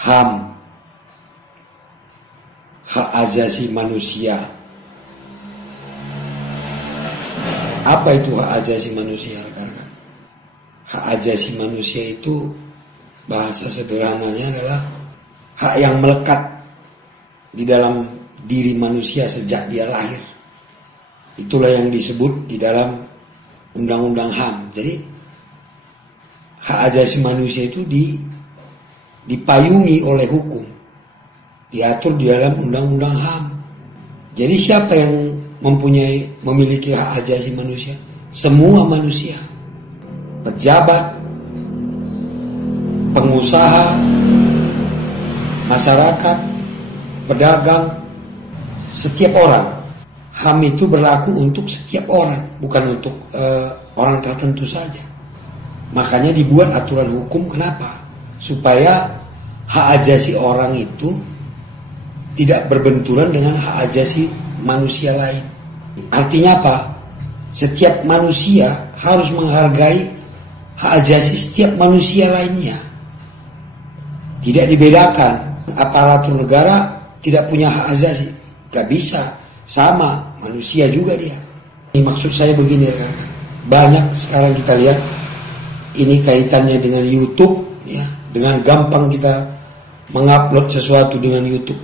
HAM, hak asasi manusia. Apa itu hak asasi manusia, rekan-rekan? Hak asasi manusia itu bahasa sederhananya adalah hak yang melekat di dalam diri manusia sejak dia lahir. Itulah yang disebut di dalam Undang-Undang HAM. Jadi hak asasi manusia itu dipayungi oleh hukum, diatur di dalam Undang-Undang HAM. Jadi siapa yang memiliki hak asasi manusia? Semua manusia, pejabat, pengusaha, masyarakat, pedagang, setiap orang. HAM itu berlaku untuk setiap orang, bukan untuk orang tertentu saja. Makanya dibuat aturan hukum. Kenapa? Supaya hak asasi orang itu tidak berbenturan dengan hak asasi manusia lain. Artinya apa? Setiap manusia harus menghargai hak asasi setiap manusia lainnya. Tidak dibedakan. Aparatur negara tidak punya hak asasi, gak bisa. Sama, manusia juga dia. Ini maksud saya begini, rekan-rekan. Banyak sekarang kita lihat ini kaitannya dengan YouTube, ya. Dengan gampang kita mengupload sesuatu dengan YouTube,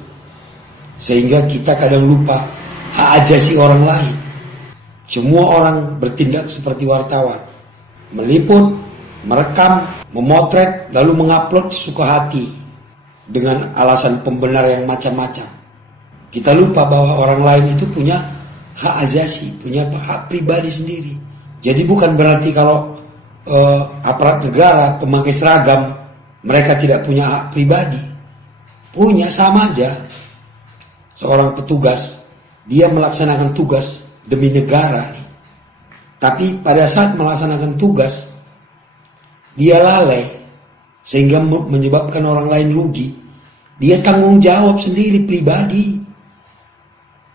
sehingga kita kadang lupa hak asasi orang lain. Semua orang bertindak seperti wartawan, meliput, merekam, memotret, lalu mengupload sesuka hati dengan alasan pembenar yang macam-macam. Kita lupa bahwa orang lain itu punya hak asasi, punya hak pribadi sendiri. Jadi bukan berarti kalau aparat negara pemakai seragam mereka tidak punya hak pribadi. Punya, sama aja. Seorang petugas, dia melaksanakan tugas demi negara nih. Tapi pada saat melaksanakan tugas dia lalai sehingga menyebabkan orang lain rugi. Dia tanggung jawab sendiri pribadi.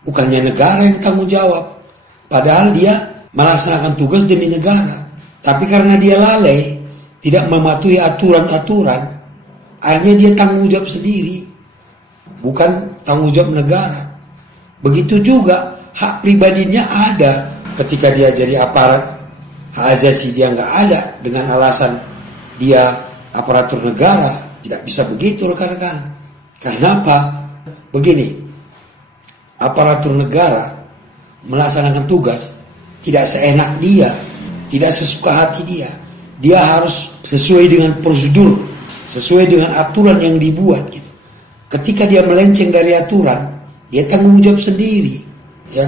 Bukannya negara yang tanggung jawab. Padahal dia melaksanakan tugas demi negara. Tapi karena dia lalai, tidak mematuhi aturan-aturan, akhirnya dia tanggung jawab sendiri, bukan tanggung jawab negara. Begitu juga hak pribadinya ada. Ketika dia jadi aparat, hak asasi dia nggak ada dengan alasan dia aparatur negara. Tidak bisa begitu, rekan-rekan. Karena apa? Begini. Aparatur negara melaksanakan tugas tidak seenak dia, tidak sesuka hati dia. Dia harus sesuai dengan prosedur, sesuai dengan aturan yang dibuat gitu. Ketika dia melenceng dari aturan, dia tanggung jawab sendiri, ya.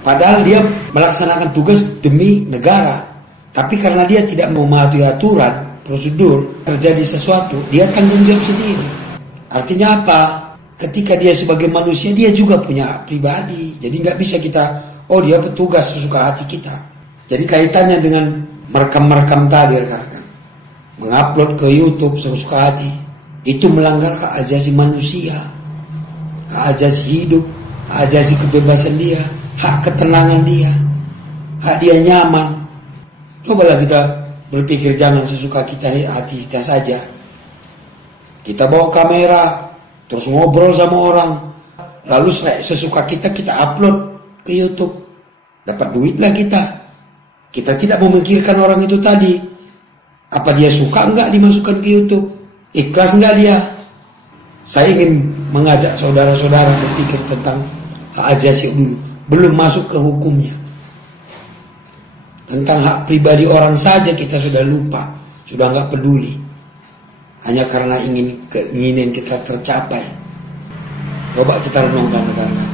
Padahal dia melaksanakan tugas demi negara, tapi karena dia tidak mematuhi aturan, prosedur, terjadi sesuatu, dia tanggung jawab sendiri. Artinya apa? Ketika dia sebagai manusia, dia juga punya hak pribadi. Jadi nggak bisa kita, oh dia petugas sesuka hati kita. Jadi kaitannya dengan merekam tadi, rekan-rekan, mengupload ke YouTube sesuka hati, itu melanggar hak asasi manusia, hak asasi hidup, hak asasi kebebasan dia, hak ketenangan dia, hak dia nyaman. Cobalah kita berpikir, jangan sesuka hati kita saja. Kita bawa kamera, terus ngobrol sama orang, lalu sesuka kita upload ke YouTube, dapat duit lah kita. Kita tidak memikirkan orang itu tadi, apa dia suka enggak dimasukkan ke YouTube, ikhlas enggak dia. Saya ingin mengajak saudara-saudara berpikir tentang hak asasi dulu, belum masuk ke hukumnya. Tentang hak pribadi orang saja kita sudah lupa, sudah enggak peduli, hanya karena keinginan kita tercapai. Coba kita renungkan, rekan-rekan.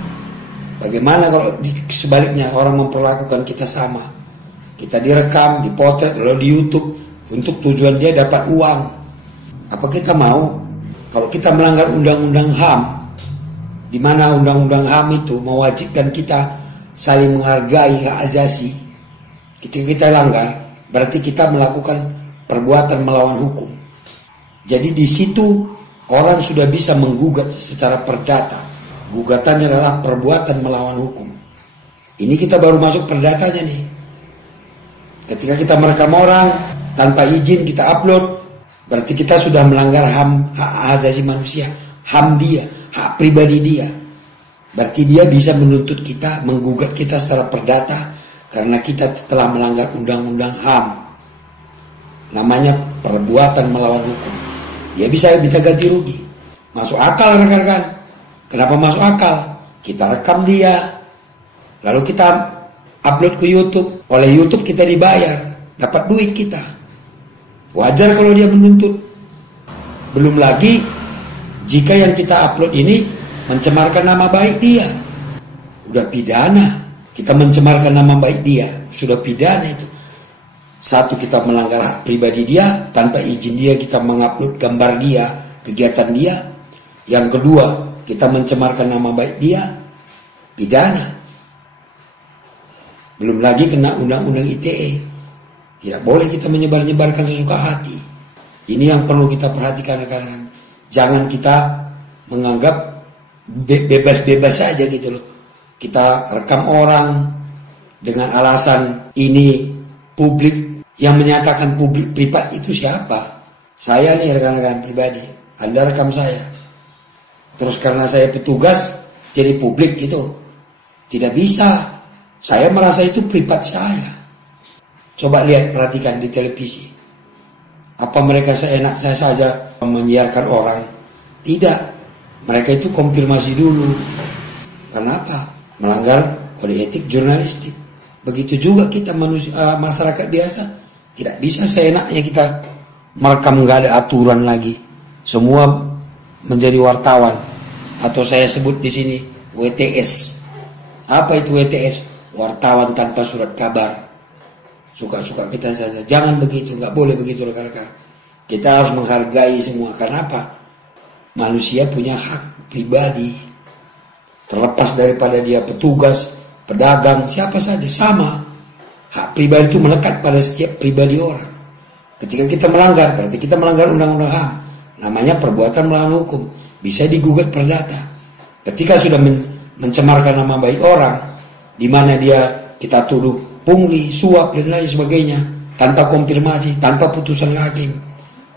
Bagaimana kalau sebaliknya orang memperlakukan kita sama? Kita direkam, dipotret, lalu di YouTube untuk tujuan dia dapat uang. Apa kita mau? Kalau kita melanggar undang-undang HAM, di mana undang-undang HAM itu mewajibkan kita saling menghargai hak asasi, ketika kita langgar, berarti kita melakukan perbuatan melawan hukum. Jadi di situ orang sudah bisa menggugat secara perdata. Gugatannya adalah perbuatan melawan hukum. Ini kita baru masuk perdatanya nih. Ketika kita merekam orang tanpa izin, kita upload, Berarti kita sudah melanggar hak asasi manusia, HAM dia, hak pribadi dia. Berarti dia bisa menuntut kita, menggugat kita secara perdata karena kita telah melanggar undang-undang HAM. Namanya perbuatan melawan hukum. Dia bisa minta ganti rugi. Masuk akal rekan-rekan. Kenapa masuk akal? Kita rekam dia, lalu kita upload ke YouTube. Oleh YouTube kita dibayar, dapat duit kita. Wajar kalau dia menuntut. Belum lagi jika yang kita upload ini mencemarkan nama baik dia, udah pidana. Kita mencemarkan nama baik dia, sudah pidana itu. Satu, kita melanggar hak pribadi dia, tanpa izin dia kita mengupload gambar dia, kegiatan dia. Yang kedua, kita mencemarkan nama baik dia, pidana. Belum lagi kena undang-undang ITE. Tidak boleh kita menyebar-nyebarkan sesuka hati. Ini yang perlu kita perhatikan rekan-rekan. Jangan kita menganggap bebas-bebas saja gitu loh. Kita rekam orang dengan alasan ini publik. Yang menyatakan publik privat itu siapa? Saya nih rekan-rekan pribadi. Anda rekam saya. Terus karena saya petugas jadi publik gitu. Tidak bisa. Saya merasa itu privat saya. Coba lihat, perhatikan di televisi. Apa mereka seenaknya saja menyiarkan orang? Tidak. Mereka itu konfirmasi dulu. Kenapa? Melanggar kode etik jurnalistik. Begitu juga kita manusia, masyarakat biasa. Tidak bisa seenaknya kita merekam, nggak ada aturan lagi. Semua menjadi wartawan. Atau saya sebut di sini WTS. Apa itu WTS? Wartawan tanpa surat kabar. Suka-suka kita saja. Jangan begitu, nggak boleh begitu rekan-rekan. Kita harus menghargai semua. Karena apa? Manusia punya hak pribadi. Terlepas daripada dia petugas, pedagang, siapa saja, sama. Hak pribadi itu melekat pada setiap pribadi orang. Ketika kita melanggar, berarti kita melanggar undang-undang HAM. Namanya perbuatan melawan hukum. Bisa digugat perdata. Ketika sudah mencemarkan nama baik orang, di mana dia kita tuduh pungli, suap dan lain sebagainya, tanpa konfirmasi, tanpa putusan hakim,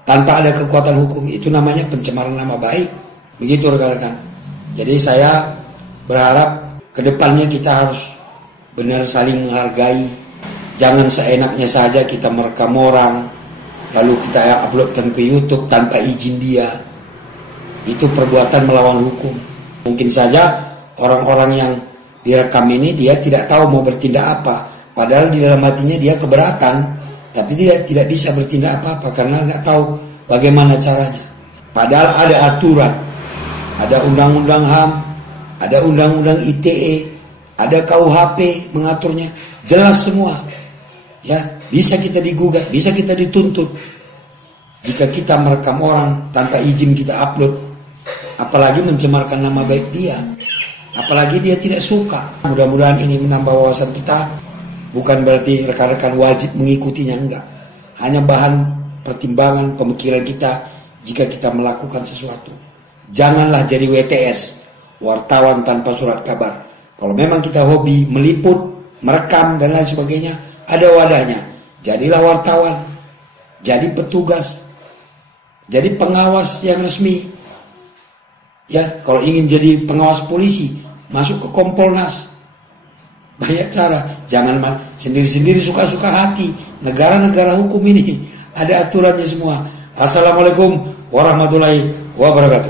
tanpa ada kekuatan hukum, itu namanya pencemaran nama baik. Begitu rekan-rekan. Jadi saya berharap kedepannya kita harus benar saling menghargai. Jangan seenaknya saja kita merekam orang, lalu kita uploadkan ke YouTube tanpa izin dia. Itu perbuatan melawan hukum. Mungkin saja orang-orang yang direkam ini dia tidak tahu mau bertindak apa. Padahal di dalam hatinya dia keberatan, tapi dia tidak bisa bertindak apa-apa karena nggak tahu bagaimana caranya. Padahal ada aturan, ada undang-undang HAM, ada undang-undang ITE, ada KUHP mengaturnya, jelas semua. Ya, bisa kita digugat, bisa kita dituntut. Jika kita merekam orang tanpa izin kita upload, apalagi mencemarkan nama baik dia, apalagi dia tidak suka. Mudah-mudahan ini menambah wawasan kita. Bukan berarti rekan-rekan wajib mengikutinya, enggak. Hanya bahan pertimbangan pemikiran kita jika kita melakukan sesuatu. Janganlah jadi WTS, wartawan tanpa surat kabar. Kalau memang kita hobi meliput, merekam dan lain sebagainya, ada wadahnya. Jadilah wartawan, jadi petugas, jadi pengawas yang resmi. Ya, kalau ingin jadi pengawas polisi, masuk ke Kompolnas. Banyak cara. Jangan sendiri-sendiri suka-suka hati. Negara-negara hukum ini ada aturannya semua. Assalamualaikum warahmatullahi wabarakatuh.